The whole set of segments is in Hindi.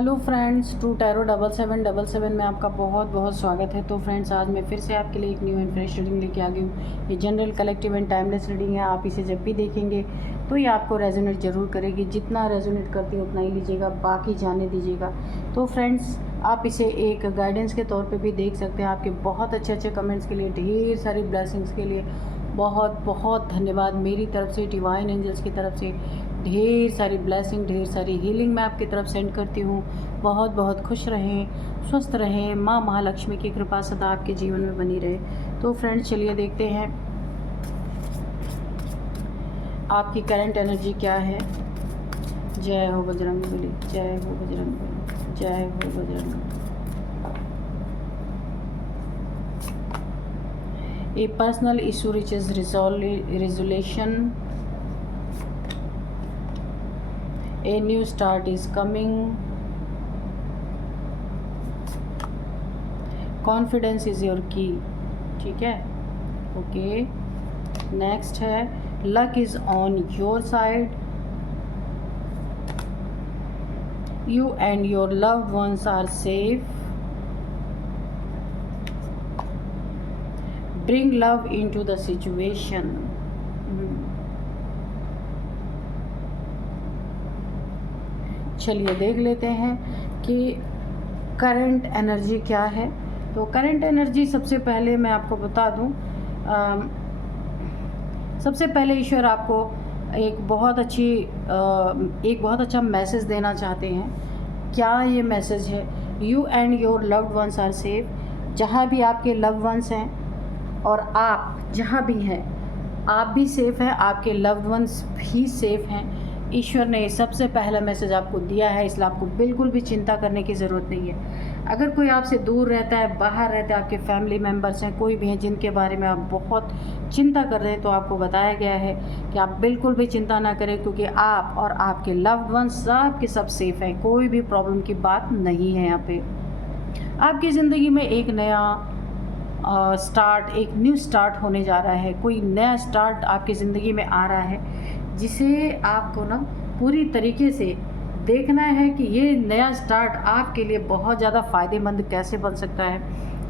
हेलो फ्रेंड्स, ट्रू टैरो 7777 में आपका बहुत बहुत स्वागत है। तो फ्रेंड्स, आज मैं फिर से आपके लिए एक न्यू एंड फ्रेश रीडिंग लेके आ गई हूँ। ये general, collective and timeless reading है। आप इसे जब भी देखेंगे तो ये आपको रेजोनेट ज़रूर करेगी। जितना रेजोनेट करती है उतना ही लीजिएगा, बाकी जाने दीजिएगा। तो फ्रेंड्स, आप इसे एक गाइडेंस के तौर पर भी देख सकते हैं। आपके बहुत अच्छे अच्छे कमेंट्स के लिए, ढेर सारी ब्लेसिंग्स के लिए बहुत बहुत धन्यवाद। मेरी तरफ से, डिवाइन एंजल्स की तरफ से ढेर सारी ब्लेसिंग, ढेर सारी हीलिंग मैं आपकी तरफ सेंड करती हूँ। बहुत बहुत खुश रहें, स्वस्थ रहें। माँ महालक्ष्मी की कृपा सदा आपके जीवन में बनी रहे। तो फ्रेंड्स, चलिए देखते हैं आपकी करंट एनर्जी क्या है। जय हो बजरंगबली, जय हो बजरंगबली, जय हो Bajrangbali. A personal issue reaches resolution. A new start is coming. Confidence is your key. ठीक है, ओके। नेक्स्ट है luck is on your side. You and your loved ones are safe. Bring love into the situation. चलिए देख लेते हैं कि करंट एनर्जी क्या है। तो करंट एनर्जी सबसे पहले मैं आपको बता दूं, सबसे पहले ईश्वर आपको एक बहुत अच्छा मैसेज देना चाहते हैं। क्या ये मैसेज है? You and your loved ones are safe. जहाँ भी आपके लव्ड वंस हैं और आप जहाँ भी हैं, आप भी सेफ़ हैं, आपके लव्ड वंस भी सेफ़ हैं। ईश्वर ने सबसे पहला मैसेज आपको दिया है, इसलिए आपको बिल्कुल भी चिंता करने की ज़रूरत नहीं है। अगर कोई आपसे दूर रहता है, बाहर रहता है, आपके फैमिली मेम्बर्स हैं, कोई भी हैं जिनके बारे में आप बहुत चिंता कर रहे हैं, तो आपको बताया गया है कि आप बिल्कुल भी चिंता ना करें, क्योंकि आप और आपके लव्ड वंस सब के सब सेफ़ हैं। कोई भी प्रॉब्लम की बात नहीं है यहाँ पे। आपकी ज़िंदगी में एक नया एक न्यू स्टार्ट होने जा रहा है। कोई नया स्टार्ट आपकी ज़िंदगी में आ रहा है, जिसे आपको ना पूरी तरीके से देखना है कि ये नया स्टार्ट आपके लिए बहुत ज़्यादा फ़ायदेमंद कैसे बन सकता है।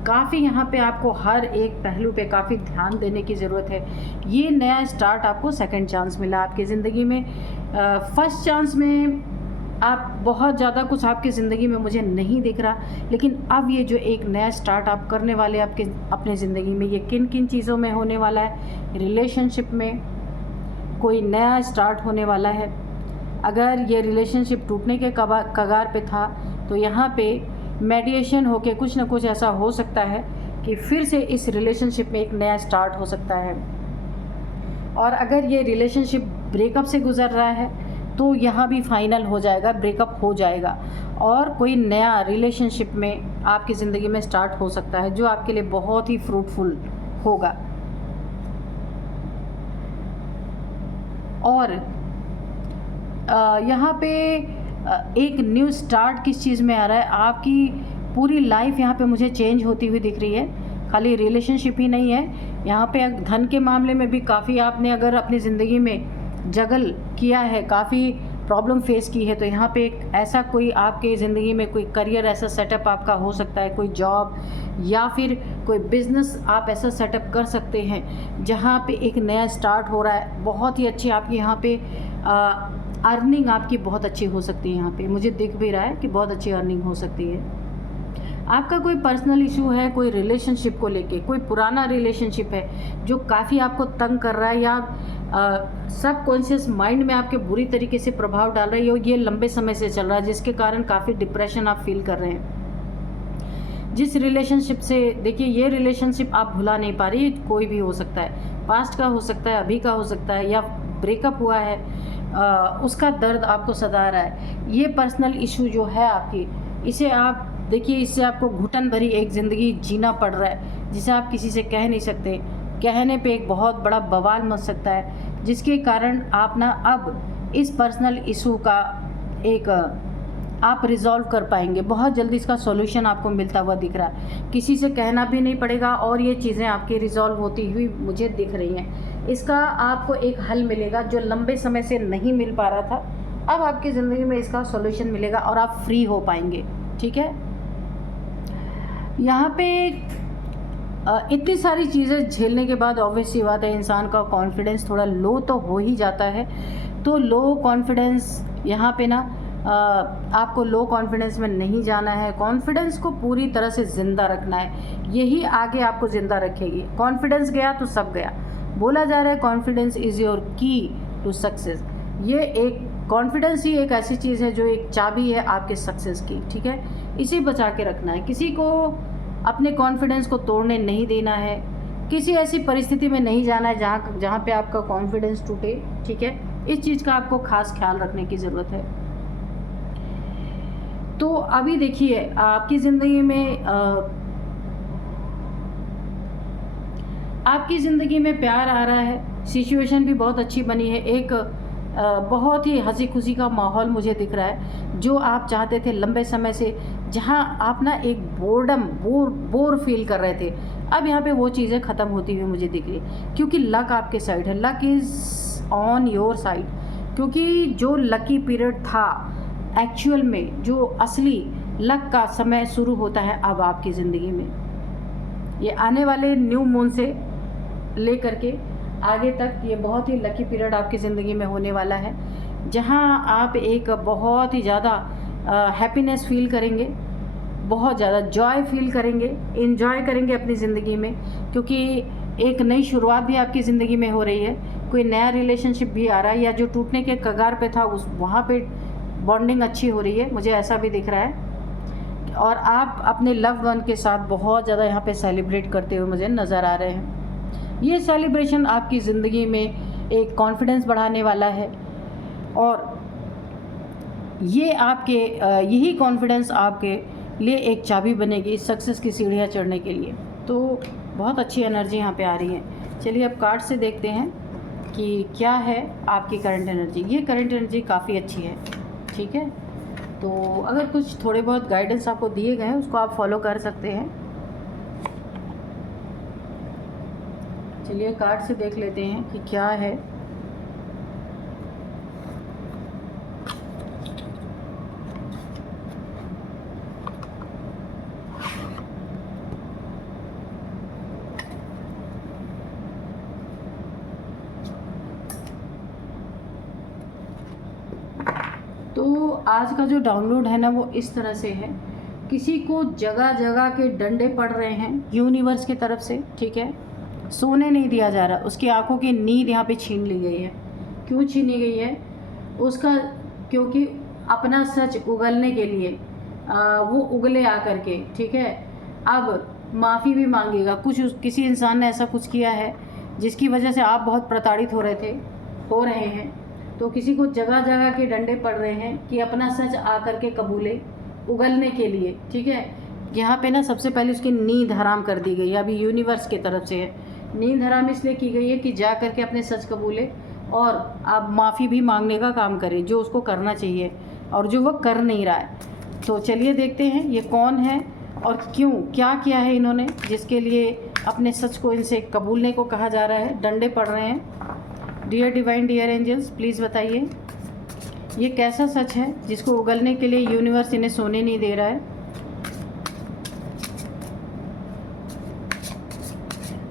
काफ़ी यहाँ पे आपको हर एक पहलू पे काफ़ी ध्यान देने की ज़रूरत है। ये नया स्टार्ट आपको सेकंड चांस मिला आपकी ज़िंदगी में। फर्स्ट चांस में आप बहुत ज़्यादा कुछ आपकी ज़िंदगी में मुझे नहीं दिख रहा, लेकिन अब ये जो एक नया स्टार्ट आप करने वाले आपके अपने ज़िंदगी में, ये किन किन चीज़ों में होने वाला है? रिलेशनशिप में कोई नया स्टार्ट होने वाला है। अगर ये रिलेशनशिप टूटने के कगार पे था, तो यहाँ पे मेडिएशन होके कुछ ना कुछ ऐसा हो सकता है कि फिर से इस रिलेशनशिप में एक नया स्टार्ट हो सकता है। और अगर ये रिलेशनशिप ब्रेकअप से गुज़र रहा है, तो यहाँ भी फाइनल हो जाएगा, ब्रेकअप हो जाएगा और कोई नया रिलेशनशिप में आपकी ज़िंदगी में स्टार्ट हो सकता है, जो आपके लिए बहुत ही फ्रूटफुल होगा। और यहाँ पे एक न्यू स्टार्ट किस चीज़ में आ रहा है? आपकी पूरी लाइफ यहाँ पे मुझे चेंज होती हुई दिख रही है। खाली रिलेशनशिप ही नहीं है, यहाँ पे धन के मामले में भी काफ़ी आपने अगर अपनी ज़िंदगी में जगल किया है, काफ़ी प्रॉब्लम फेस की है, तो यहाँ पे एक ऐसा कोई आपके ज़िंदगी में कोई करियर ऐसा सेटअप आपका हो सकता है, कोई जॉब या फिर कोई बिज़नेस आप ऐसा सेटअप कर सकते हैं जहाँ पे एक नया स्टार्ट हो रहा है। बहुत ही अच्छी आपकी यहाँ पे अर्निंग आपकी बहुत अच्छी हो सकती है। यहाँ पे मुझे दिख भी रहा है कि बहुत अच्छी अर्निंग हो सकती है। आपका कोई पर्सनल इशू है, कोई रिलेशनशिप को लेके, कोई पुराना रिलेशनशिप है जो काफ़ी आपको तंग कर रहा है या सबकॉन्शियस माइंड में आपके बुरी तरीके से प्रभाव डाल रहा है, ये लंबे समय से चल रहा है, जिसके कारण काफ़ी डिप्रेशन आप फील कर रहे हैं। जिस रिलेशनशिप से, देखिए, ये रिलेशनशिप आप भुला नहीं पा रही। कोई भी हो सकता है, पास्ट का हो सकता है, अभी का हो सकता है, या ब्रेकअप हुआ है, उसका दर्द आपको सता रहा है। ये पर्सनल इशू जो है आपकी, इसे आप देखिए, इससे आपको घुटन भरी एक ज़िंदगी जीना पड़ रहा है, जिसे आप किसी से कह नहीं सकते। कहने पे एक बहुत बड़ा बवाल मच सकता है, जिसके कारण आप ना अब इस पर्सनल इशू का एक आप रिज़ॉल्व कर पाएंगे। बहुत जल्दी इसका सॉल्यूशन आपको मिलता हुआ दिख रहा है। किसी से कहना भी नहीं पड़ेगा और ये चीज़ें आपकी रिज़ॉल्व होती हुई मुझे दिख रही हैं। इसका आपको एक हल मिलेगा जो लंबे समय से नहीं मिल पा रहा था, अब आपकी ज़िंदगी में इसका सॉल्यूशन मिलेगा और आप फ्री हो पाएंगे। ठीक है, यहाँ पे इतनी सारी चीज़ें झेलने के बाद ऑब्वियस सी बात है इंसान का कॉन्फिडेंस थोड़ा लो तो हो ही जाता है। तो लो कॉन्फिडेंस यहाँ पे ना आपको लो कॉन्फिडेंस में नहीं जाना है, कॉन्फिडेंस को पूरी तरह से ज़िंदा रखना है, यही आगे आपको ज़िंदा रखेगी। कॉन्फिडेंस गया तो सब गया। बोला जा रहा है कॉन्फिडेंस इज़ योर की टू सक्सेस। ये एक कॉन्फिडेंस ही एक ऐसी चीज़ है जो एक चाबी है आपके सक्सेस की। ठीक है, इसे बचा के रखना है, किसी को अपने कॉन्फिडेंस को तोड़ने नहीं देना है, किसी ऐसी परिस्थिति में नहीं जाना है जहाँ पे आपका कॉन्फिडेंस टूटे। ठीक है, इस चीज़ का आपको खास ख्याल रखने की ज़रूरत है। तो अभी देखिए आपकी ज़िंदगी में प्यार आ रहा है, सिचुएशन भी बहुत अच्छी बनी है, एक बहुत ही हंसी खुशी का माहौल मुझे दिख रहा है, जो आप चाहते थे लंबे समय से, जहां आप ना एक बोर फील कर रहे थे, अब यहाँ पे वो चीज़ें ख़त्म होती हुई मुझे दिख रही, क्योंकि लक आपके साइड है, luck is on your side. क्योंकि जो लकी पीरियड था एक्चुअल में, जो असली लक का समय शुरू होता है अब आपकी ज़िंदगी में, ये आने वाले न्यू मून से लेकर के आगे तक ये बहुत ही लकी पीरियड आपकी ज़िंदगी में होने वाला है, जहां आप एक बहुत ही ज़्यादा हैप्पीनेस फील करेंगे, बहुत ज़्यादा जॉय फील करेंगे, इन्जॉय करेंगे अपनी ज़िंदगी में, क्योंकि एक नई शुरुआत भी आपकी ज़िंदगी में हो रही है, कोई नया रिलेशनशिप भी आ रहा है, या जो टूटने के कगार पे था वहाँ पे बॉन्डिंग अच्छी हो रही है, मुझे ऐसा भी दिख रहा है। और आप अपने लव वन के साथ बहुत ज़्यादा यहाँ पे सेलिब्रेट करते हुए मुझे नज़र आ रहे हैं। ये सेलिब्रेशन आपकी ज़िंदगी में एक कॉन्फिडेंस बढ़ाने वाला है, और ये आपके यही कॉन्फिडेंस आपके लिए एक चाबी बनेगी सक्सेस की सीढ़ियाँ चढ़ने के लिए। तो बहुत अच्छी एनर्जी यहाँ पे आ रही है। चलिए अब कार्ड से देखते हैं कि क्या है आपकी करंट एनर्जी। ये करंट एनर्जी काफ़ी अच्छी है। ठीक है, तो अगर कुछ थोड़े बहुत गाइडेंस आपको दिए गए हैं उसको आप फॉलो कर सकते हैं। चलिए कार्ड से देख लेते हैं कि क्या है। तो आज का जो डाउनलोड है ना वो इस तरह से है, किसी को जगह जगह के डंडे पड़ रहे हैं यूनिवर्स की तरफ से। ठीक है, सोने नहीं दिया जा रहा, उसकी आंखों की नींद यहाँ पे छीन ली गई है। क्यों छीनी गई है उसका, क्योंकि अपना सच उगलने के लिए वो उगले आकर के, ठीक है, अब माफ़ी भी मांगेगा। किसी इंसान ने ऐसा कुछ किया है जिसकी वजह से आप बहुत प्रताड़ित हो रहे हैं, तो किसी को जगह जगह के डंडे पड़ रहे हैं कि अपना सच आकर के कबूले उगलने के लिए। ठीक है, यहाँ पे ना सबसे पहले उसकी नींद हराम कर दी गई है, अभी यूनिवर्स की तरफ से है। नींद हराम इसलिए की गई है कि जा करके अपने सच कबूले और आप माफ़ी भी मांगने का काम करें, जो उसको करना चाहिए और जो वो कर नहीं रहा है। तो चलिए देखते हैं ये कौन है और क्यों, क्या किया है इन्होंने जिसके लिए अपने सच को इनसे कबूलने को कहा जा रहा है, डंडे पड़ रहे हैं। Dear divine, dear angels, please बताइए ये कैसा सच है जिसको उगलने के लिए यूनिवर्स इन्हें सोने नहीं दे रहा है,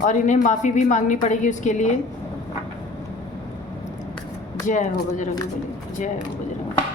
और इन्हें माफ़ी भी मांगनी पड़ेगी उसके लिए। जय हो बजरंगबली, जय हो बजरंगबली।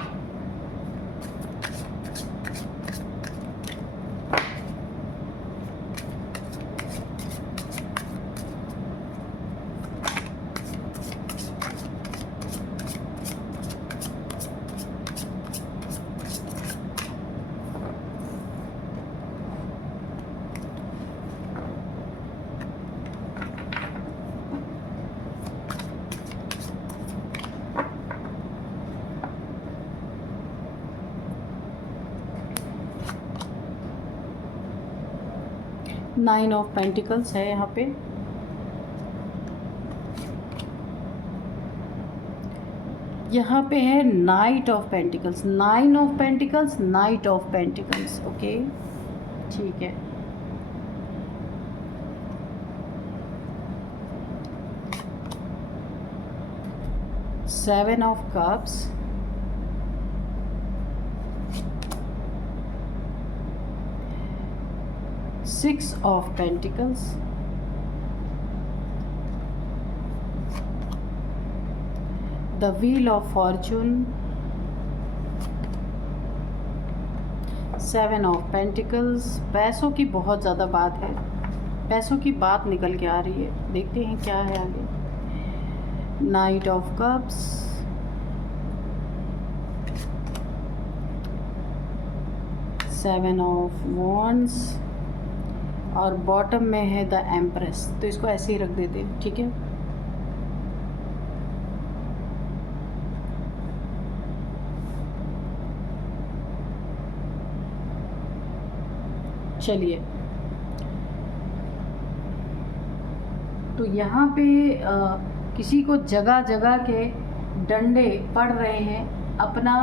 नाइन ऑफ पेंटिकल्स है यहाँ पे। यहाँ पे है night of pentacles, nine of pentacles, night of pentacles. Okay, ठीक है। Seven of cups, 6 of Pentacles, the Wheel of Fortune, 7 of Pentacles। पैसों की बहुत ज़्यादा बात है, पैसों की बात निकल के आ रही है, देखते हैं क्या है आगे। Knight of Cups, 7 of Wands और बॉटम में है द एम्प्रेस। तो इसको ऐसे ही रख देते हैं, ठीक है। चलिए, तो यहाँ पे किसी को जगह जगह के डंडे पड़ रहे हैं अपना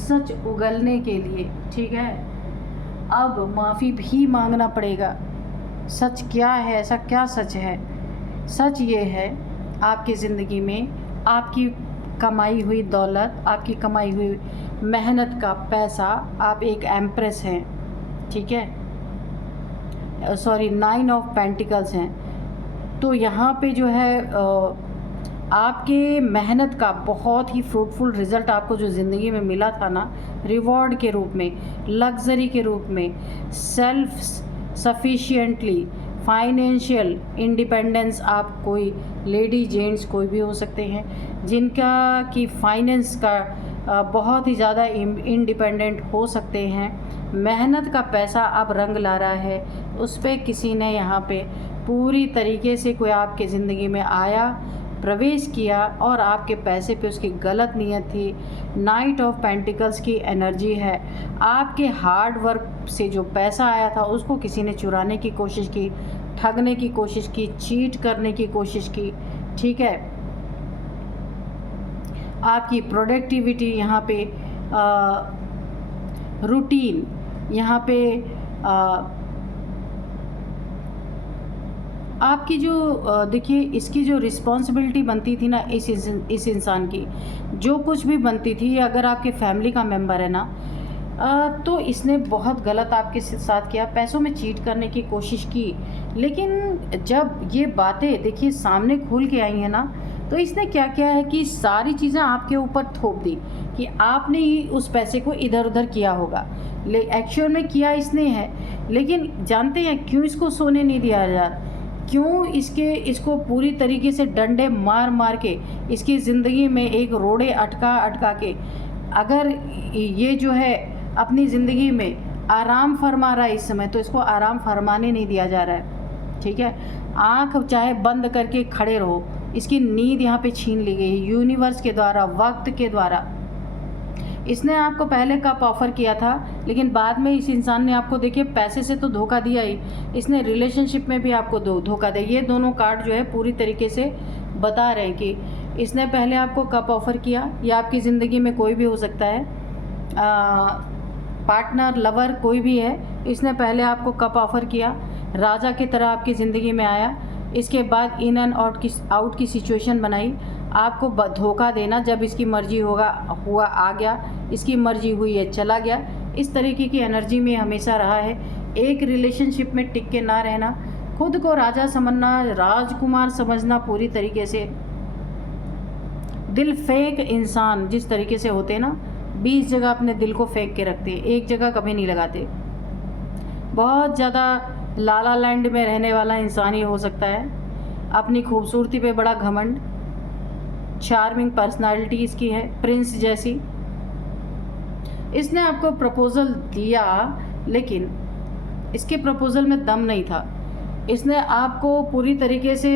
सच उगलने के लिए, ठीक है। अब माफ़ी भी मांगना पड़ेगा। सच क्या है, ऐसा क्या सच है? सच ये है, आपकी ज़िंदगी में आपकी कमाई हुई दौलत, आपकी कमाई हुई मेहनत का पैसा, आप एक एम्प्रेस हैं, ठीक है। सॉरी, 9 ऑफ पेंटिकल्स हैं। तो यहाँ पे जो है आपके मेहनत का बहुत ही फ्रूटफुल रिज़ल्ट आपको जो ज़िंदगी में मिला था ना, रिवॉर्ड के रूप में, लग्जरी के रूप में, सेल्फ सफिशिएंटली, फाइनेंशियल इंडिपेंडेंस। आप कोई लेडी जेंट्स कोई भी हो सकते हैं जिनका कि फाइनेंस का बहुत ही ज़्यादा इंडिपेंडेंट हो सकते हैं। मेहनत का पैसा अब रंग ला रहा है, उस पर किसी ने यहाँ पे पूरी तरीके से कोई आपके ज़िंदगी में आया, प्रवेश किया और आपके पैसे पे उसकी गलत नीयत थी। नाइट ऑफ पेंटिकल्स की एनर्जी है। आपके हार्ड वर्क से जो पैसा आया था उसको किसी ने चुराने की कोशिश की, ठगने की कोशिश की, चीट करने की कोशिश की, ठीक है। आपकी प्रोडक्टिविटी यहाँ पे रूटीन यहाँ पे आपकी जो देखिए, इसकी जो रिस्पॉन्सिबिलिटी बनती थी ना इस इंसान की, जो कुछ भी बनती थी, अगर आपके फैमिली का मेंबर है ना, तो इसने बहुत गलत आपके साथ किया, पैसों में चीट करने की कोशिश की। लेकिन जब ये बातें देखिए सामने खुल के आई हैं ना, तो इसने क्या किया है कि सारी चीज़ें आपके ऊपर थोप दी कि आपने ही उस पैसे को इधर उधर किया होगा। एक्चुअल में किया इसने है, लेकिन जानते हैं क्यों इसको सोने नहीं दिया यार? क्यों इसको पूरी तरीके से डंडे मार मार के इसकी ज़िंदगी में एक रोड़े अटका के, अगर ये जो है अपनी ज़िंदगी में आराम फरमा रहा है इस समय, तो इसको आराम फरमाने नहीं दिया जा रहा है, ठीक है। आँख चाहे बंद करके खड़े रहो, इसकी नींद यहाँ पे छीन ली गई यूनिवर्स के द्वारा, वक्त के द्वारा। इसने आपको पहले कप ऑफ़र किया था, लेकिन बाद में इस इंसान ने आपको देखिए पैसे से तो धोखा दिया ही, इसने रिलेशनशिप में भी आपको धोखा दिया। ये दोनों कार्ड जो है पूरी तरीके से बता रहे हैं कि इसने पहले आपको कप ऑफ़र किया, या आपकी ज़िंदगी में कोई भी हो सकता है, पार्टनर, लवर, कोई भी है, इसने पहले आपको कप ऑफ़र किया, राजा की तरह आपकी ज़िंदगी में आया, इसके बाद इन एंड आउट की सिचुएशन बनाई, आपको धोखा देना, जब इसकी मर्जी हुआ आ गया, इसकी मर्जी हुई है चला गया। इस तरीके की एनर्जी में हमेशा रहा है। एक रिलेशनशिप में टिक के ना रहना, खुद को राजा समझना, राजकुमार समझना, पूरी तरीके से दिल फेंक इंसान जिस तरीके से होते हैं ना, 20 जगह अपने दिल को फेंक के रखते हैं, एक जगह कभी नहीं लगाते। बहुत ज़्यादा लाला लैंड में रहने वाला इंसान ही हो सकता है। अपनी खूबसूरती पे बड़ा घमंड, चार्मिंग पर्सनालिटी इसकी है, प्रिंस जैसी। इसने आपको प्रपोज़ल दिया, लेकिन इसके प्रपोज़ल में दम नहीं था। इसने आपको पूरी तरीके से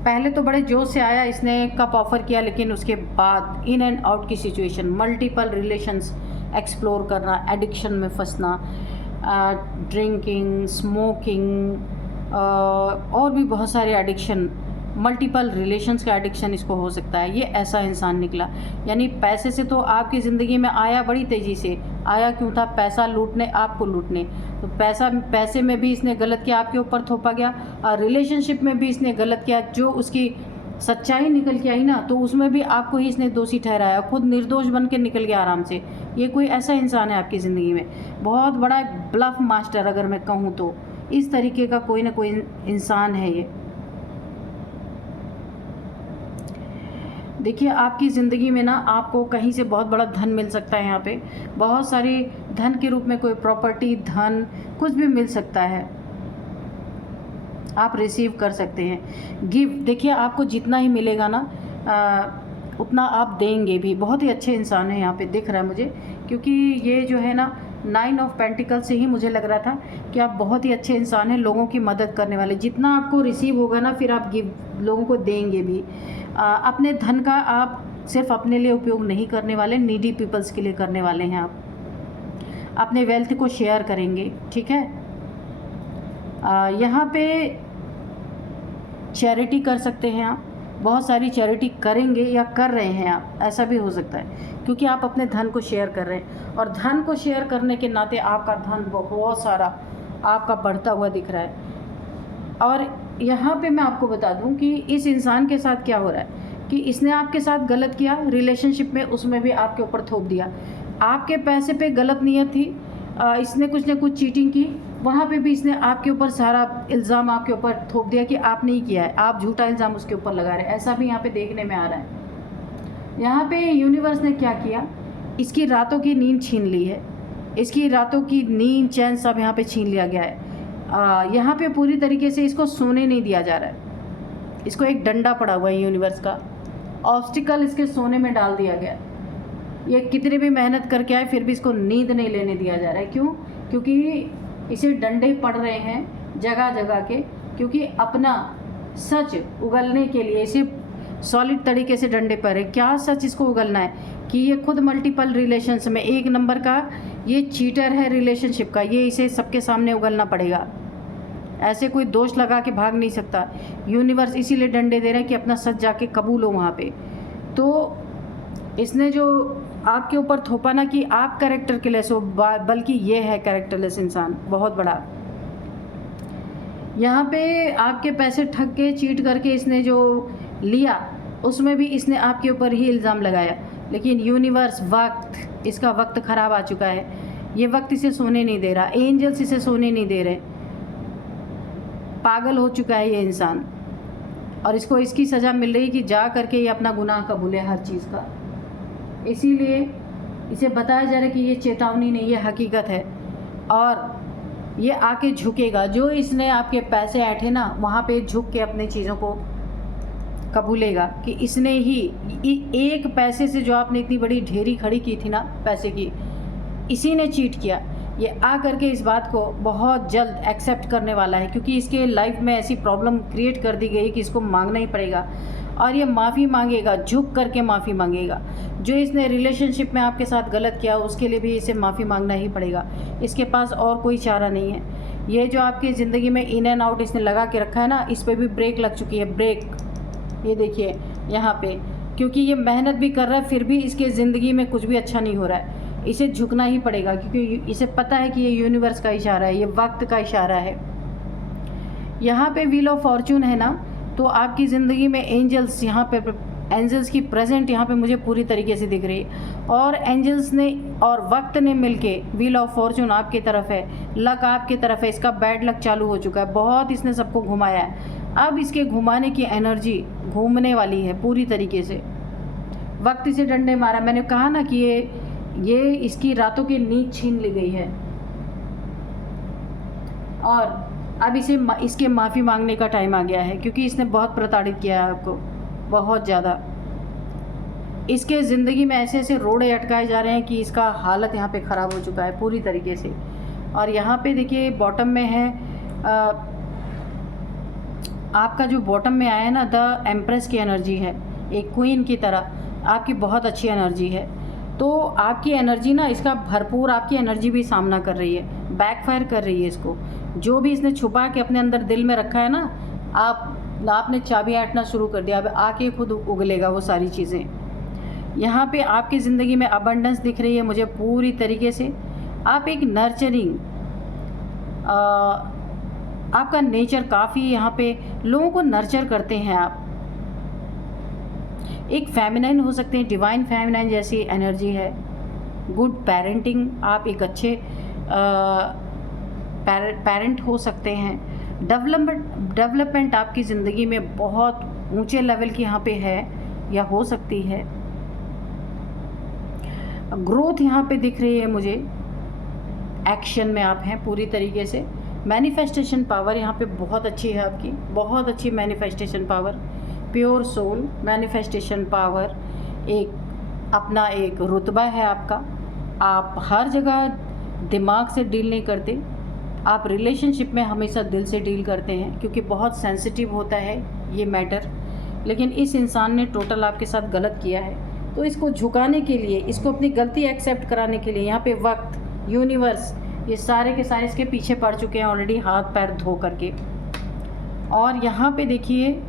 पहले तो बड़े जोश से आया, इसने कप ऑफ़र किया, लेकिन उसके बाद इन एंड आउट की सिचुएशन, मल्टीपल रिलेशंस एक्सप्लोर करना, एडिक्शन में फंसना, ड्रिंकिंग, स्मोकिंग, और भी बहुत सारे एडिक्शन, मल्टीपल रिलेशंस का एडिक्शन इसको हो सकता है। ये ऐसा इंसान निकला। यानी पैसे से तो आपकी ज़िंदगी में आया बड़ी तेज़ी से, आया क्यों था? पैसा लूटने, आपको लूटने। तो पैसे में भी इसने गलत किया, आपके ऊपर थोपा गया, और रिलेशनशिप में भी इसने गलत किया। जो उसकी सच्चाई निकल के आई ना, तो उसमें भी आपको ही इसने दोषी ठहराया, खुद निर्दोष बन के निकल गया आराम से। ये कोई ऐसा इंसान है आपकी ज़िंदगी में, बहुत बड़ा ब्लफ मास्टर अगर मैं कहूँ तो, इस तरीके का कोई ना कोई इंसान है ये। देखिए आपकी ज़िंदगी में ना आपको कहीं से बहुत बड़ा धन मिल सकता है, यहाँ पे बहुत सारी धन के रूप में कोई प्रॉपर्टी, धन कुछ भी मिल सकता है, आप रिसीव कर सकते हैं। गिव, देखिए आपको जितना ही मिलेगा ना उतना आप देंगे भी। बहुत ही अच्छे इंसान है यहाँ पे दिख रहा है मुझे, क्योंकि ये जो है ना 9 ऑफ पेंटिकल से ही मुझे लग रहा था कि आप बहुत ही अच्छे इंसान हैं, लोगों की मदद करने वाले। जितना आपको रिसीव होगा ना फिर आप गिव लोगों को देंगे भी। अपने धन का आप सिर्फ अपने लिए उपयोग नहीं करने वाले, नीडी पीपल्स के लिए करने वाले हैं। आप अपने वेल्थ को शेयर करेंगे, ठीक है। यहाँ पे चैरिटी कर सकते हैं आप, बहुत सारी चैरिटी करेंगे या कर रहे हैं आप, ऐसा भी हो सकता है, क्योंकि आप अपने धन को शेयर कर रहे हैं। और धन को शेयर करने के नाते आपका धन बहुत सारा आपका बढ़ता हुआ दिख रहा है। और यहाँ पे मैं आपको बता दूँ कि इस इंसान के साथ क्या हो रहा है कि इसने आपके साथ गलत किया रिलेशनशिप में, उसमें भी आपके ऊपर थोप दिया। आपके पैसे पे गलत नियत थी, इसने कुछ ना कुछ चीटिंग की, वहाँ पे भी इसने आपके ऊपर सारा इल्ज़ाम आपके ऊपर थोप दिया कि आपने ही किया है, आप झूठा इल्ज़ाम उसके ऊपर लगा रहे हैं। ऐसा भी यहाँ पे देखने में आ रहा है। यहाँ पे यूनिवर्स ने क्या किया, इसकी रातों की नींद छीन ली है, इसकी रातों की नींद चैन सब यहाँ पे छीन लिया गया है। यहाँ पे पूरी तरीके से इसको सोने नहीं दिया जा रहा है, इसको एक डंडा पड़ा हुआ है यूनिवर्स का, ऑब्स्टिकल इसके सोने में डाल दिया गया। ये कितने भी मेहनत करके आए फिर भी इसको नींद नहीं लेने दिया जा रहा है। क्यों? क्योंकि इसे डंडे पड़ रहे हैं जगह जगह के, क्योंकि अपना सच उगलने के लिए इसे सॉलिड तरीके से डंडे पड़ रहे। क्या सच इसको उगलना है कि ये खुद मल्टीपल रिलेशंस में एक नंबर का ये चीटर है रिलेशनशिप का, ये इसे सबके सामने उगलना पड़ेगा। ऐसे कोई दोष लगा के भाग नहीं सकता। यूनिवर्स इसीलिए डंडे दे रहे हैं कि अपना सच जाके कबूल हो वहाँ पे। तो इसने जो आपके ऊपर थोपा ना कि आप कैरेक्टर के लेस हो, बल्कि ये है कैरेक्टरलेस इंसान बहुत बड़ा। यहाँ पे आपके पैसे ठग के चीट करके इसने जो लिया उसमें भी इसने आपके ऊपर ही इल्ज़ाम लगाया। लेकिन यूनिवर्स, वक्त, इसका वक्त ख़राब आ चुका है, ये वक्त इसे सोने नहीं दे रहा, एंजल्स इसे सोने नहीं दे रहे। पागल हो चुका है ये इंसान, और इसको इसकी सज़ा मिल रही कि जा करके ये अपना गुनाह कबूले हर चीज़ का। इसीलिए इसे बताया जा रहा है कि ये चेतावनी नहीं, ये हकीकत है, और ये आके झुकेगा। जो इसने आपके पैसे ऐंठे ना वहाँ पे झुक के अपनी चीज़ों को कबूलेगा कि इसने ही एक पैसे से जो आपने इतनी बड़ी ढेरी खड़ी की थी ना पैसे की, इसी ने चीट किया। ये आ करके इस बात को बहुत जल्द एक्सेप्ट करने वाला है, क्योंकि इसके लाइफ में ऐसी प्रॉब्लम क्रिएट कर दी गई कि इसको मांगना ही पड़ेगा, और ये माफ़ी मांगेगा, झुक करके माफ़ी मांगेगा। जो इसने रिलेशनशिप में आपके साथ गलत किया उसके लिए भी इसे माफ़ी मांगना ही पड़ेगा, इसके पास और कोई चारा नहीं है। ये जो आपकी ज़िंदगी में इन एंड आउट इसने लगा के रखा है ना, इस पर भी ब्रेक लग चुकी है, ब्रेक। ये देखिए यहाँ पे, क्योंकि ये मेहनत भी कर रहा है फिर भी इसके ज़िंदगी में कुछ भी अच्छा नहीं हो रहा है। इसे झुकना ही पड़ेगा, क्योंकि इसे पता है कि ये यूनिवर्स का इशारा है, ये वक्त का इशारा है। यहाँ पे व्हील ऑफ फॉर्चून है ना, तो आपकी ज़िंदगी में एंजल्स, यहाँ पे एंजल्स की प्रेजेंट यहाँ पे मुझे पूरी तरीके से दिख रही है, और एंजल्स ने और वक्त ने मिलके व्हील ऑफ फॉर्चून आपकी तरफ है, लक आपकी तरफ है। इसका बैड लक चालू हो चुका है, बहुत इसने सबको घुमाया है। अब इसके घुमाने की एनर्जी घूमने वाली है पूरी तरीके से। वक्त इसे डंडे मारा, मैंने कहा ना कि ये इसकी रातों की नींद छीन ली गई है, और अब इसके माफ़ी मांगने का टाइम आ गया है, क्योंकि इसने बहुत प्रताड़ित किया है आपको, बहुत ज़्यादा। इसके ज़िंदगी में ऐसे ऐसे रोड़े अटकाए जा रहे हैं कि इसका हालत यहाँ पे ख़राब हो चुका है पूरी तरीके से। और यहाँ पे देखिए बॉटम में है आपका जो बॉटम में आया है ना, द एम्प्रेस की एनर्जी है, एक क्वीन की तरह आपकी बहुत अच्छी एनर्जी है। तो आपकी एनर्जी ना, इसका भरपूर आपकी एनर्जी भी सामना कर रही है, बैकफायर कर रही है इसको। जो भी इसने छुपा के अपने अंदर दिल में रखा है ना, आपने चाबी ऐंठना शुरू कर दिया, अब आके खुद उगलेगा वो सारी चीज़ें। यहाँ पे आपकी ज़िंदगी में अबंडेंस दिख रही है मुझे पूरी तरीके से। आप एक नर्चरिंग, आपका नेचर काफ़ी यहाँ पे लोगों को नर्चर करते हैं आप। एक फेमिनाइन हो सकते हैं, डिवाइन फेमिनाइन जैसी एनर्जी है। गुड पेरेंटिंग, आप एक अच्छे पेरेंट हो सकते हैं। डेवलपमेंट आपकी ज़िंदगी में बहुत ऊंचे लेवल की यहाँ पे है या हो सकती है। ग्रोथ यहाँ पे दिख रही है मुझे, एक्शन में आप हैं पूरी तरीके से। मैनिफेस्टेशन पावर यहाँ पे बहुत अच्छी है आपकी, बहुत अच्छी manifestation power. Pure soul manifestation power, एक अपना एक रुतबा है आपका। आप हर जगह दिमाग से डील नहीं करते, आप रिलेशनशिप में हमेशा दिल से डील करते हैं, क्योंकि बहुत सेंसिटिव होता है ये मैटर। लेकिन इस इंसान ने टोटल आपके साथ गलत किया है, तो इसको झुकाने के लिए, इसको अपनी गलती एक्सेप्ट कराने के लिए यहाँ पे वक्त, यूनिवर्स, ये सारे के सारे इसके पीछे पड़ चुके हैं ऑलरेडी, हाथ पैर धो करके। और यहाँ पे देखिए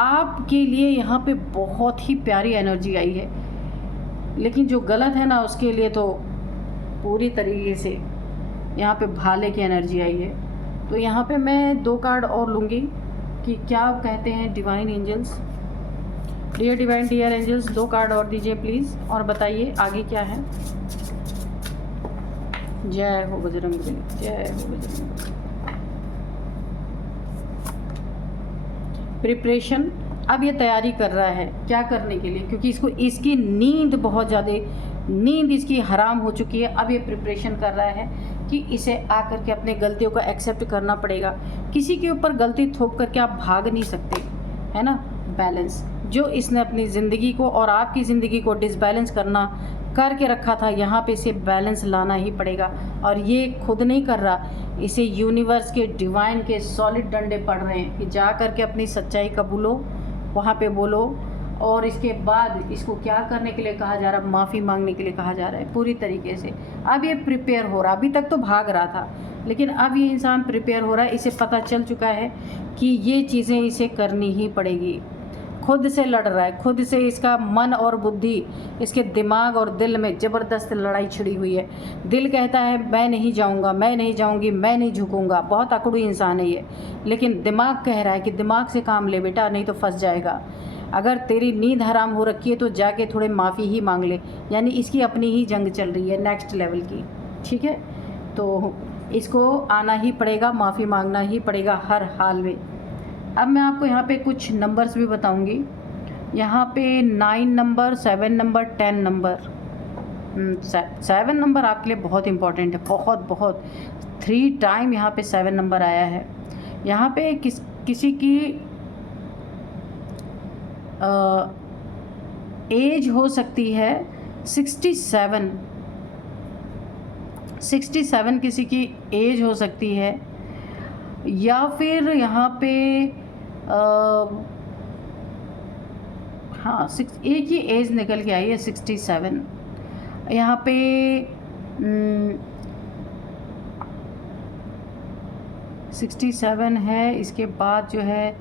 आपके लिए यहाँ पे बहुत ही प्यारी एनर्जी आई है, लेकिन जो गलत है ना उसके लिए तो पूरी तरीके से यहाँ पे भाले की एनर्जी आई है। तो यहाँ पे मैं 2 कार्ड और लूँगी कि क्या कहते हैं divine angels. Dear angels, 2 card और दीजिए प्लीज़, और बताइए आगे क्या है। जय हो बजरंगबली, जय हो बजरंगबली। प्रिपरेशन, अब ये तैयारी कर रहा है क्या करने के लिए, क्योंकि इसको इसकी नींद बहुत ज़्यादा, नींद इसकी हराम हो चुकी है। अब ये प्रिपरेशन कर रहा है कि इसे आकर के अपने गलतियों को एक्सेप्ट करना पड़ेगा। किसी के ऊपर गलती थोप करके आप भाग नहीं सकते, है ना। बैलेंस जो इसने अपनी ज़िंदगी को और आपकी ज़िंदगी को डिसबैलेंस करके रखा था, यहाँ पे इसे बैलेंस लाना ही पड़ेगा। और ये खुद नहीं कर रहा, इसे यूनिवर्स के, डिवाइन के सॉलिड डंडे पड़ रहे हैं कि जा करके अपनी सच्चाई कबूलो, वहाँ पे बोलो। और इसके बाद इसको क्या करने के लिए कहा जा रहा है, माफ़ी मांगने के लिए कहा जा रहा है पूरी तरीके से। अब ये प्रिपेयर हो रहा, अभी तक तो भाग रहा था, लेकिन अब ये इंसान प्रिपेयर हो रहा है। इसे पता चल चुका है कि ये चीज़ें इसे करनी ही पड़ेगी। खुद से लड़ रहा है, खुद से इसका मन और बुद्धि, इसके दिमाग और दिल में ज़बरदस्त लड़ाई छिड़ी हुई है। दिल कहता है मैं नहीं जाऊंगा, मैं नहीं जाऊंगी, मैं नहीं झुकूंगा, बहुत अकड़ू इंसान है ये। लेकिन दिमाग कह रहा है कि दिमाग से काम ले बेटा, नहीं तो फंस जाएगा। अगर तेरी नींद हराम हो रखी है तो जाके थोड़े माफ़ी ही मांग ले। यानी इसकी अपनी ही जंग चल रही है नेक्स्ट लेवल की, ठीक है। तो इसको आना ही पड़ेगा, माफ़ी मांगना ही पड़ेगा हर हाल में। अब मैं आपको यहाँ पे कुछ नंबर्स भी बताऊँगी। यहाँ पे 9 नंबर, 7 नंबर, 10 नंबर। 7 नंबर आपके लिए बहुत इम्पॉर्टेंट है, बहुत बहुत। 3 टाइम यहाँ पे 7 नंबर आया है। यहाँ पे किसी की एज हो सकती है 67 किसी की एज हो सकती है, या फिर यहाँ पे हाँ एक ही एज निकल के आई है 67। यहाँ पे 67 है। इसके बाद जो है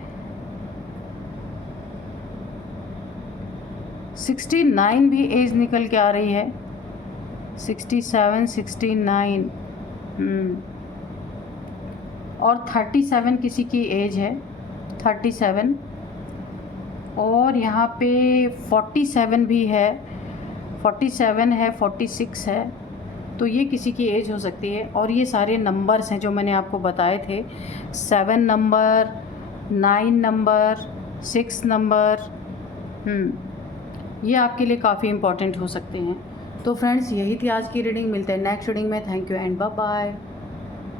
69 भी एज निकल के आ रही है। 67, 69 और 37 किसी की एज है, 37। और यहाँ पे 47 भी है, 47 है, 46 है। तो ये किसी की एज हो सकती है। और ये सारे नंबर्स हैं जो मैंने आपको बताए थे, 7 नंबर, 9 नंबर, 6 नंबर, ये आपके लिए काफ़ी इम्पॉर्टेंट हो सकते हैं। तो फ्रेंड्स, यही थी आज की रीडिंग। मिलते हैं नेक्स्ट रीडिंग में। Thank you and bye bye.